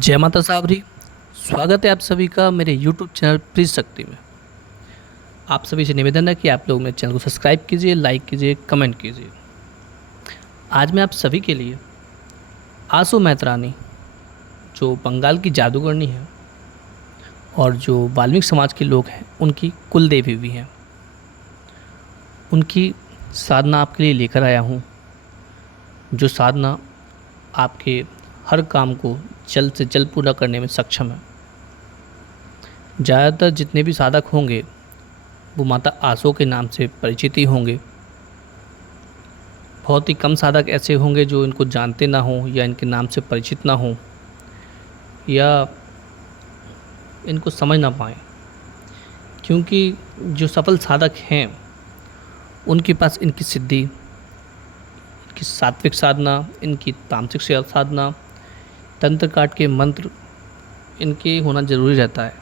जय माता साबरी। स्वागत है आप सभी का मेरे YouTube चैनल प्रीत शक्ति में। आप सभी से निवेदन है कि आप लोग मेरे चैनल को सब्सक्राइब कीजिए, लाइक कीजिए, कमेंट कीजिए। आज मैं आप सभी के लिए आसो मैत्रानी, जो बंगाल की जादूगरनी है और जो वाल्मीकि समाज के लोग हैं उनकी कुल देवी भी हैं, उनकी साधना आपके लिए लेकर आया हूँ। जो साधना आपके हर काम को जल्द से जल्द पूरा करने में सक्षम है। ज़्यादातर जितने भी साधक होंगे वो माता आसो के नाम से परिचित ही होंगे। बहुत ही कम साधक ऐसे होंगे जो इनको जानते ना हों या इनके नाम से परिचित ना हों या इनको समझ ना पाएँ, क्योंकि जो सफल साधक हैं उनके पास इनकी सिद्धि, इनकी सात्विक साधना, इनकी तामसिक साधना, तंत्र काट के मंत्र इनके होना ज़रूरी रहता है,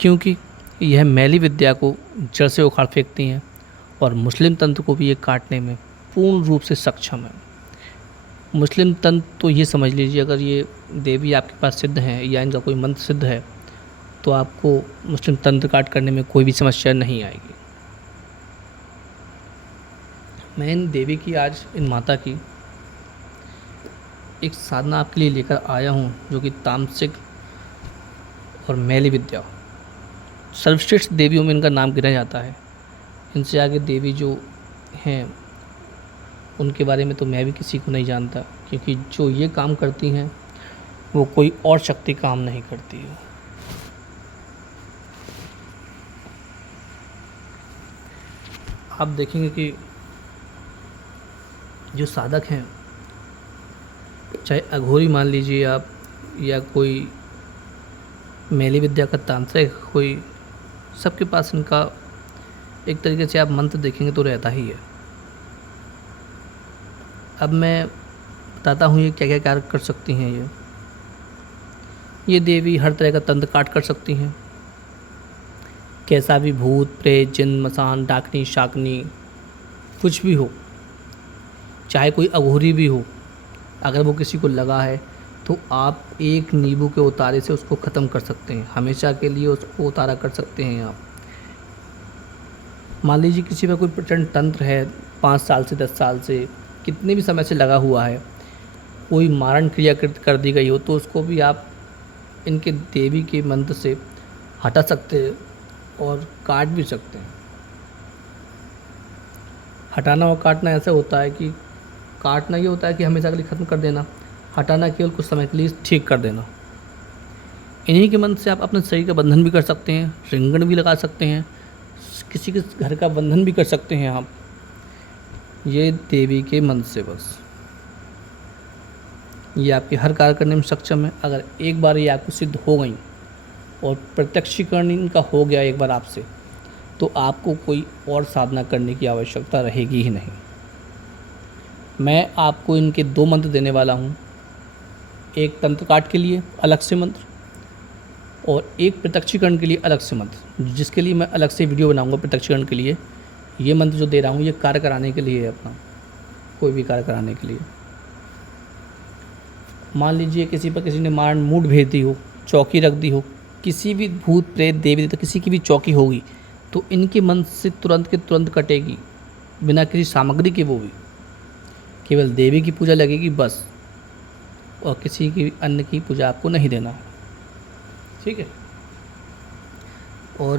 क्योंकि यह मैली विद्या को जड़ से उखाड़ फेंकती हैं और मुस्लिम तंत्र को भी ये काटने में पूर्ण रूप से सक्षम है। मुस्लिम तंत्र तो ये समझ लीजिए, अगर ये देवी आपके पास सिद्ध हैं या इनका कोई मंत्र सिद्ध है तो आपको मुस्लिम तंत्र काट करने में कोई भी समस्या नहीं आएगी। मैं इन देवी की, आज इन माता की एक साधना आपके लिए लेकर आया हूँ, जो कि तामसिक और मैली विद्या सर्वश्रेष्ठ देवियों में इनका नाम गिना जाता है। इनसे आगे देवी जो हैं उनके बारे में तो मैं भी किसी को नहीं जानता, क्योंकि जो ये काम करती हैं वो कोई और शक्ति काम नहीं करती है। आप देखेंगे कि जो साधक हैं, चाहे अघोरी मान लीजिए आप या कोई मैली विद्या का तांत्रिक, कोई, सबके पास इनका एक तरीके से आप मंत्र देखेंगे तो रहता ही है। अब मैं बताता हूँ ये क्या क्या कार्य कर सकती हैं। ये देवी हर तरह का तंत्र काट कर सकती हैं। कैसा भी भूत प्रेत जिन मसान डाकनी शाकनी कुछ भी हो, चाहे कोई अघोरी भी हो, अगर वो किसी को लगा है तो आप एक नींबू के उतारे से उसको ख़त्म कर सकते हैं, हमेशा के लिए उसको उतारा कर सकते हैं आप। मान लीजिए किसी पर कोई प्रचंड तंत्र है, 5 साल से 10 साल से कितने भी समय से लगा हुआ है, कोई मारण क्रिया कर दी गई हो, तो उसको भी आप इनके देवी के मंत्र से हटा सकते हैं और काट भी सकते हैं। हटाना और काटना ऐसा होता है कि काटना ये होता है कि हमेशा के लिए ख़त्म कर देना, हटाना केवल कुछ समय के लिए ठीक कर देना। इन्हीं के मंत्र से आप अपने शरीर का बंधन भी कर सकते हैं, रिंगण भी लगा सकते हैं, किसी के घर का बंधन भी कर सकते हैं आप, ये देवी के मंत्र से। बस ये आपके हर कार्य करने में सक्षम है। अगर एक बार ये आपको सिद्ध हो गई और प्रत्यक्षीकरण इनका हो गया एक बार आपसे, तो आपको कोई और साधना करने की आवश्यकता रहेगी ही नहीं। मैं आपको इनके 2 मंत्र देने वाला हूँ, एक तंत्र काट के लिए अलग से मंत्र और एक प्रत्यक्षीकरण के लिए अलग से मंत्र, जिसके लिए मैं अलग से वीडियो बनाऊंगा। प्रत्यक्षीकरण के लिए ये मंत्र जो दे रहा हूँ ये कार्य कराने के लिए है, अपना कोई भी कार्य कराने के लिए। मान लीजिए किसी पर किसी ने मारण मूड भेज दी हो, चौकी रख दी हो, किसी भी भूत प्रेत देवी देवता किसी की भी चौकी होगी, तो इनके मंत्र से तुरंत के तुरंत कटेगी, बिना किसी सामग्री के। वो भी केवल देवी की पूजा लगेगी बस, और किसी की अन्य की पूजा आपको नहीं देना है, ठीक है। और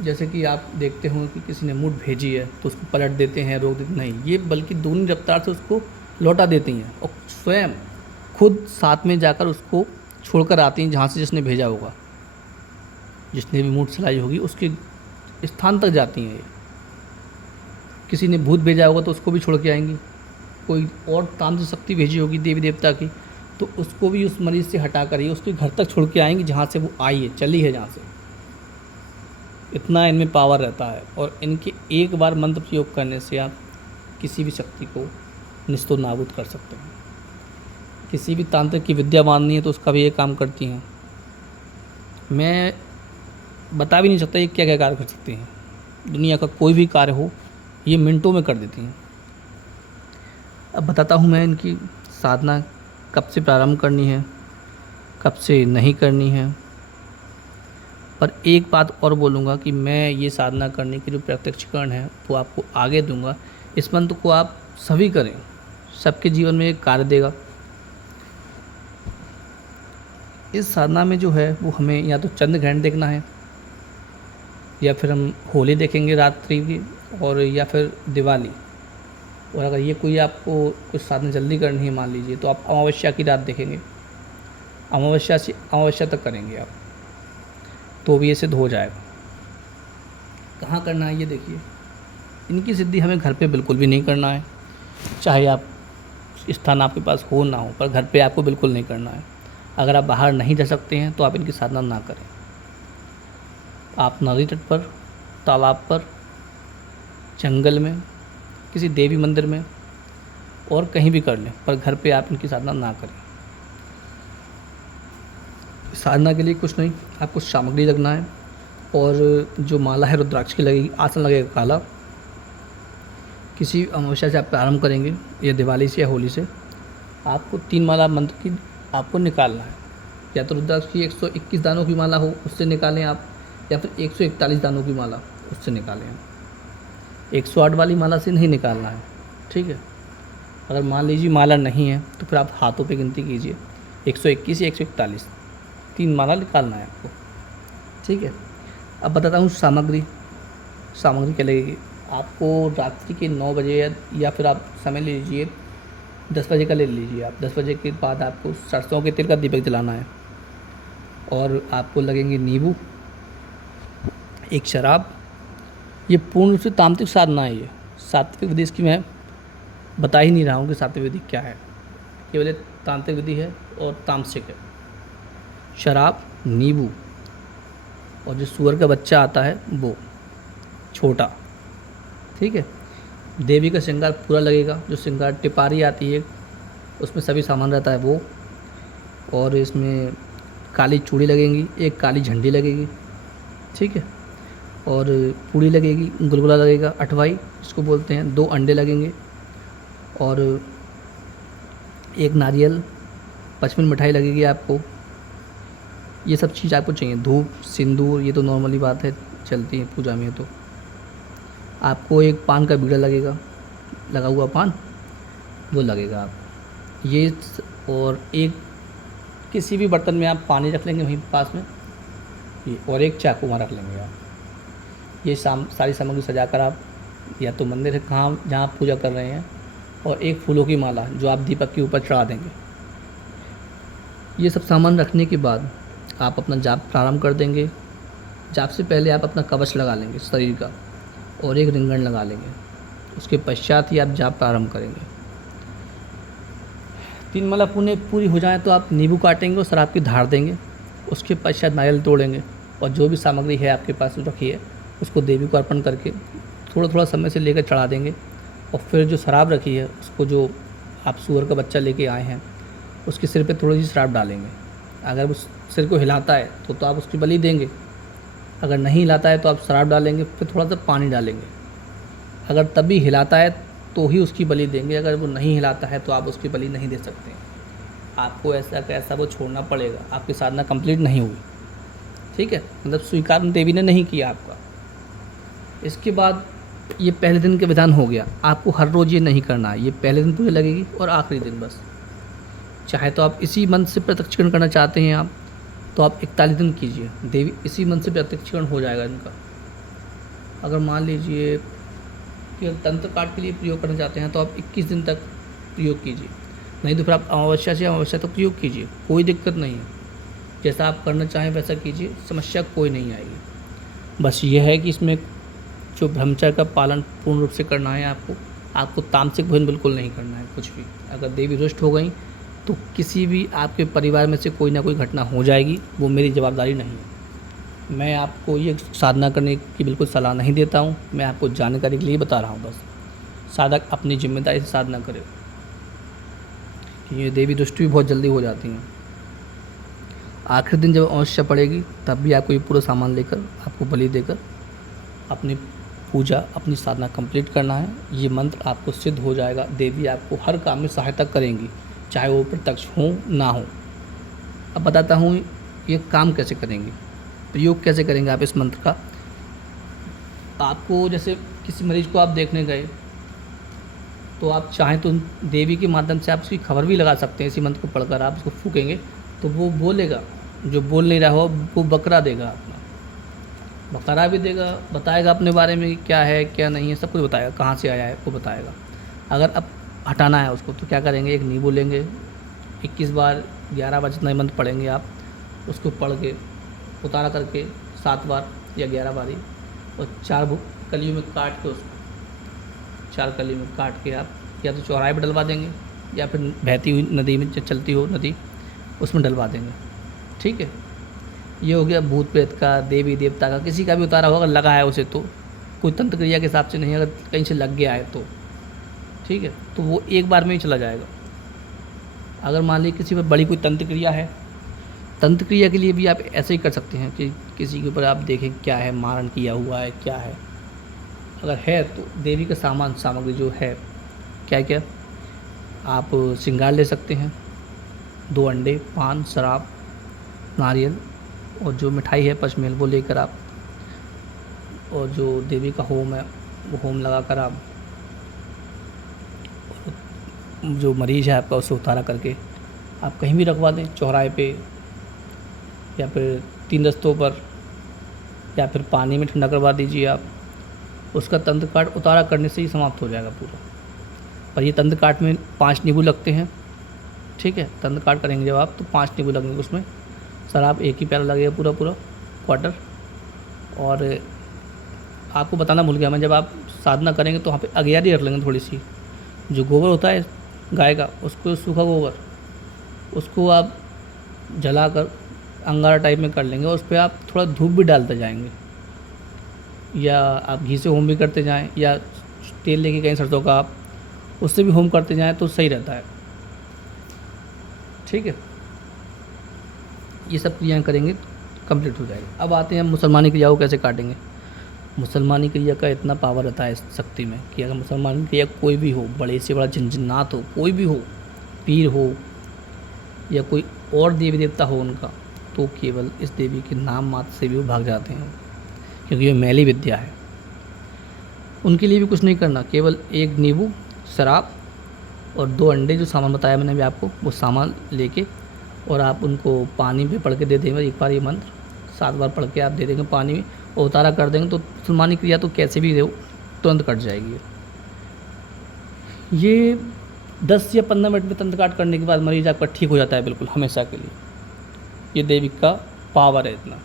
जैसे कि आप देखते हो कि किसी ने मूठ भेजी है तो उसको पलट देते हैं, रोक देते नहीं, ये बल्कि दूनी रफ्तार से उसको लौटा देती हैं और स्वयं खुद साथ में जाकर उसको छोड़कर आती हैं, जहाँ से जिसने भेजा होगा, जिसने भी मूठ चलाई होगी उसके स्थान तक जाती हैं ये। किसी ने भूत भेजा होगा तो उसको भी छोड़ के आएंगी, कोई और तांत्रिक शक्ति भेजी होगी देवी देवता की तो उसको भी उस मरीज़ से हटा कर ही उसके घर तक छोड़ के आएंगी, जहाँ से वो आई है, चली है, जहाँ से। इतना इनमें पावर रहता है। और इनके एक बार मंत्र प्रयोग करने से आप किसी भी शक्ति को निस्तो नाबूद कर सकते हैं। किसी भी तांत्रिक की विद्या माननी है तो उसका भी ये काम करती हैं। मैं बता भी नहीं सकता ये क्या क्या कार्य कर सकती हैं। दुनिया का कोई भी कार्य हो ये मिनटों में कर देती हैं। अब बताता हूँ मैं इनकी साधना कब से प्रारंभ करनी है कब से नहीं करनी है। पर एक बात और बोलूँगा कि मैं ये साधना करने की जो प्रत्यक्षीकरण है वो आपको आगे दूंगा। इस मंत्र को आप सभी करें, सबके जीवन में एक कार्य देगा। इस साधना में जो है वो हमें या तो चंद्र ग्रहण देखना है, या फिर हम होली देखेंगे रात्रि की, और या फिर दिवाली। और अगर ये कोई आपको कुछ साधना जल्दी करनी है मान लीजिए, तो आप अमावस्या की रात देखेंगे, अमावस्या से अमावस्या तक करेंगे आप, तो भी ये सिद्ध हो जाएगा। कहाँ करना है ये देखिए। इनकी सिद्धि हमें घर पे बिल्कुल भी नहीं करना है, चाहे आप स्थान आपके पास हो ना हो, पर घर पे आपको बिल्कुल नहीं करना है। अगर आप बाहर नहीं जा सकते हैं तो आप इनकी साधना ना करें। आप नदी तट पर, तालाब पर, जंगल में, किसी देवी मंदिर में और कहीं भी कर लें, पर घर पे आप इनकी साधना ना करें। साधना के लिए कुछ नहीं, आपको सामग्री लगना है, और जो माला है रुद्राक्ष की लगेगी, आसन लगेगा काला। किसी अमावस्या से आप प्रारंभ करेंगे, या दिवाली से या होली से, आपको 3 माला मंत्र की आपको निकालना है। या तो रुद्राक्ष की 121 दानों की माला हो उससे निकालें आप, या फिर 141 दानों की माला उससे निकालें आप। 108 वाली माला से नहीं निकालना है, ठीक है। अगर मान लीजिए माला नहीं है तो फिर आप हाथों पे गिनती कीजिए, 121 या 141, 3 माला निकालना है आपको, ठीक है। अब बताता हूँ सामग्री क्या लगेगी। आपको रात्रि के 9 बजे या फिर आप समय ले लीजिए 10 बजे का ले लीजिए आप। 10 बजे के बाद आपको सरसों के तेल का दीपक जलाना है, और आपको लगेंगे नींबू, एक शराब। ये पूर्ण रूप से तांत्रिक साधना है। ये सात्विक विधि इसकी मैं बता ही नहीं रहा हूँ कि सात्विक विधि क्या है, केवल तांत्रिक विधि है और तामसिक है। शराब, नींबू, और जो सूअर का बच्चा आता है वो छोटा, ठीक है। देवी का श्रृंगार पूरा लगेगा, जो श्रृंगार टिपारी आती है उसमें सभी सामान रहता है वो। और इसमें काली चूड़ी लगेंगी, एक काली झंडी लगेगी, ठीक है। और पूड़ी लगेगी, गुलगुला लगेगा, अठवाई इसको बोलते हैं, 2 अंडे लगेंगे, और एक नारियल, 55 मिठाई लगेगी आपको। ये सब चीज़ आपको चाहिए। धूप, सिंदूर, ये तो नॉर्मली बात है, चलती है पूजा में। तो आपको एक पान का बीड़ा लगेगा, लगा हुआ पान वो लगेगा आप ये। और एक किसी भी बर्तन में आप पानी रख लेंगे वहीं पास में ये, और एक चाकू वहाँ रख लेंगे आप। ये सारी सामग्री सजाकर आप या तो मंदिर है कहाँ जहाँ आप पूजा कर रहे हैं, और एक फूलों की माला जो आप दीपक के ऊपर चढ़ा देंगे। ये सब सामान रखने के बाद आप अपना जाप प्रारंभ कर देंगे। जाप से पहले आप अपना कवच लगा लेंगे शरीर का, और एक रिंगण लगा लेंगे। उसके पश्चात ही आप जाप प्रारंभ करेंगे। 3 माला पूरी हो जाए तो आप नींबू काटेंगे और शराब की धार देंगे। उसके पश्चात नारियल तोड़ेंगे, और जो भी सामग्री है आपके पास रखी है उसको देवी को अर्पण करके थोड़ा थोड़ा समय से लेकर चढ़ा देंगे। और फिर जो शराब रखी है उसको, जो आप सूअर का बच्चा लेके आए हैं, उसके सिर पे थोड़ी सी शराब डालेंगे। अगर वो सिर को हिलाता है तो आप उसकी बलि देंगे, अगर नहीं हिलाता है तो आप शराब डालेंगे, फिर थोड़ा सा पानी डालेंगे। अगर तब भी हिलाता है तो ही उसकी बलि देंगे, अगर वो नहीं हिलाता है तो आप उसकी बलि नहीं दे सकते। आपको ऐसा कैसा वो छोड़ना पड़ेगा, आपकी साधना कंप्लीट नहीं हुई, ठीक है। मतलब स्वीकार देवी ने नहीं किया आपका। इसके बाद ये पहले दिन का विधान हो गया। आपको हर रोज़ ये नहीं करना है, ये पहले दिन पूरी लगेगी और आखिरी दिन बस। चाहे तो आप इसी मंत्र से प्रत्यक्षीकरण करना चाहते हैं आप, तो आप 41 दिन कीजिए, देवी इसी मंत्र से प्रत्यक्षीकरण हो जाएगा इनका। अगर मान लीजिए कि तंत्र पाठ के लिए प्रयोग करना चाहते हैं तो आप 21 दिन तक प्रयोग कीजिए, नहीं तो फिर आप अमावस्या से अमावस्या तक प्रयोग कीजिए, कोई दिक्कत नहीं है। जैसा आप करना चाहें वैसा कीजिए, समस्या कोई नहीं आएगी। बस ये है कि इसमें जो ब्रह्मचर्य का पालन पूर्ण रूप से करना है आपको तामसिक भोजन बिल्कुल नहीं करना है कुछ भी। अगर देवी रुष्ट हो गई तो किसी भी आपके परिवार में से कोई ना कोई घटना हो जाएगी, वो मेरी जवाबदारी नहीं है। मैं आपको ये साधना करने की बिल्कुल सलाह नहीं देता हूँ, मैं आपको जानकारी के लिए बता रहा हूँ। बस साधक अपनी जिम्मेदारी से साधना करे, ये देवी दृष्टि भी बहुत जल्दी हो जाती हैं। आखिरी दिन जब अमावस्या पड़ेगी तब भी आपको ये पूरा सामान लेकर, आपको बलि देकर अपनी पूजा, अपनी साधना कंप्लीट करना है। ये मंत्र आपको सिद्ध हो जाएगा। देवी आपको हर काम में सहायता करेंगी, चाहे वो प्रत्यक्ष हो ना हो। अब बताता हूँ ये काम कैसे करेंगे, प्रयोग कैसे करेंगे आप इस मंत्र का। आपको जैसे किसी मरीज़ को आप देखने गए तो आप चाहें तो देवी के माध्यम से आप उसकी खबर भी लगा सकते हैं। इसी मंत्र को पढ़कर आप उसको फूकेंगे तो वो बोलेगा, जो बोल नहीं रहा हो वो बकरा देगा, अपना बकरा भी देगा, बताएगा अपने बारे में क्या है क्या नहीं है, सब कुछ बताएगा, कहाँ से आया है वो बताएगा। अगर अब हटाना है उसको तो क्या करेंगे, एक नींबू लेंगे, 21 बार 11 बार जितना मंत्र पढ़ेंगे आप उसको पढ़ के उतारा करके 7 बार या 11 बारी और 4 कलियों में काट के उसको 4 कली में काट के आप या तो चौराहे पर डलवा देंगे या फिर बहती हुई नदी में चलती हो नदी उसमें डलवा देंगे। ठीक है, ये हो गया भूत प्रेत का, देवी देवता का, किसी का भी उतारा होगा, अगर लगा है उसे तो कोई तंत्र क्रिया के हिसाब से नहीं, अगर कहीं से लग गया है तो ठीक है, तो वो एक बार में ही चला जाएगा। अगर मान लीजिए किसी पर बड़ी कोई तंत्र क्रिया है, तंत्र क्रिया के लिए भी आप ऐसे ही कर सकते हैं कि किसी के ऊपर आप देखें क्या है, मारण किया हुआ है क्या है, अगर है तो देवी का सामान सामग्री जो है क्या क्या आप श्रृंगार ले सकते हैं, 2 अंडे, पान, शराब, नारियल और जो मिठाई है पचमेल वो लेकर आप, और जो देवी का होम है वो होम लगा कर आप जो मरीज़ है आपका उसे उतारा करके आप कहीं भी रखवा दें, चौराहे पे या फिर 3 रस्तों पर या फिर पानी में ठंडा करवा दीजिए आप। उसका तंत्र काट उतारा करने से ही समाप्त हो जाएगा पूरा। पर ये तंत्र काट में 5 नींबू लगते हैं। ठीक है, तंत्र काट करेंगे जब आप तो 5 नींबू लगेंगे उसमें। शराब 1 ही प्याला लगेगा पूरा क्वार्टर। और आपको बताना भूल गया मैं, जब आप साधना करेंगे तो वहाँ पे अगियारी रख लेंगे थोड़ी सी, जो गोबर होता है गाय का, उसको सूखा गोबर उसको आप जलाकर अंगारा टाइप में कर लेंगे और उस पर आप थोड़ा धूप भी डालते जाएंगे, या आप घी से होम भी करते जाएं या तेल लेके कहीं सरसों का आप उससे भी होम करते जाएं तो सही रहता है। ठीक है, ये सब क्रियाएँ करेंगे कंप्लीट हो जाएगा। अब आते हैं हम मुसलमानी क्रिया को कैसे काटेंगे। मुसलमानी क्रिया का इतना पावर रहता है इस शक्ति में कि अगर मुसलमानी क्रिया कोई भी हो, बड़े से बड़ा जिन्नात हो, कोई भी हो, पीर हो या कोई और देवी देवता हो उनका, तो केवल इस देवी के नाम मात्र से भी वो भाग जाते हैं, क्योंकि ये मैली विद्या है। उनके लिए भी कुछ नहीं करना, केवल 1 नींबू, शराब और 2 अंडे, जो सामान बताया मैंने भी आपको, वो सामान लेके और आप उनको पानी में पढ़ के दे देंगे। एक बार ये मंत्र 7 बार पढ़ के आप दे देंगे पानी में और उतारा कर देंगे तो मुसलमानी क्रिया तो कैसे भी हो तुरंत कट जाएगी। ये 10 या 15 मिनट में तंत्र काट करने के बाद मरीज आपका ठीक हो जाता है बिल्कुल हमेशा के लिए। ये देवी का पावर है इतना।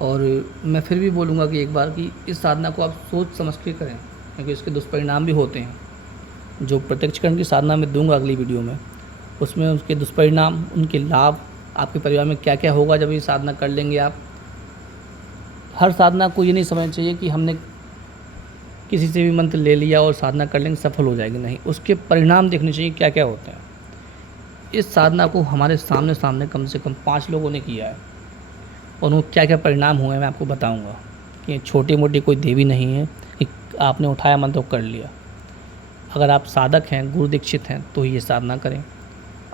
और मैं फिर भी बोलूँगा कि एक बार कि इस साधना को आप सोच समझ के करें, क्योंकि इसके दुष्परिणाम भी होते हैं। जो प्रत्यक्षकरण की साधना में दूंगा अगली वीडियो में, उसमें उसके दुष्परिणाम, उनके लाभ, आपके परिवार में क्या क्या होगा जब ये साधना कर लेंगे आप। हर साधना को ये नहीं समझना चाहिए कि हमने किसी से भी मंत्र ले लिया और साधना कर लेंगे सफल हो जाएगी, नहीं, उसके परिणाम देखने चाहिए क्या क्या होते हैं। इस साधना को हमारे सामने कम से कम 5 लोगों ने किया है और वो क्या क्या परिणाम हुए मैं आपको बताऊंगा। कि छोटी मोटी कोई देवी नहीं है कि आपने उठाया मंत्र कर लिया। अगर आप साधक हैं, गुरु दीक्षित हैं तो ये साधना करें,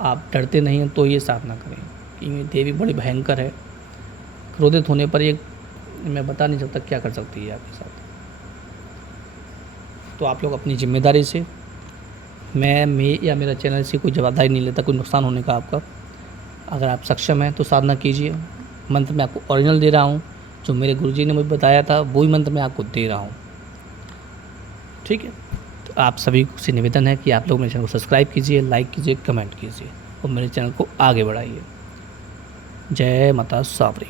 आप डरते नहीं हैं तो ये साधना करें, कि ये देवी बड़ी भयंकर है। क्रोधित होने पर ये मैं बता नहीं सकता क्या कर सकती है आपके साथ। तो आप लोग अपनी जिम्मेदारी से, मैं या मेरा चैनल से कोई जवाबदारी नहीं लेता कोई नुकसान होने का आपका। अगर आप सक्षम हैं तो साधना कीजिए। मंत्र मैं आपको ओरिजिनल दे रहा हूँ, जो मेरे गुरुजी ने मुझे बताया था वही मंत्र मैं आपको दे रहा हूँ। ठीक है, तो आप सभी से निवेदन है कि आप लोग मेरे चैनल को सब्सक्राइब कीजिए, लाइक कीजिए, कमेंट कीजिए और मेरे चैनल को आगे बढ़ाइए। जय माता सावरी।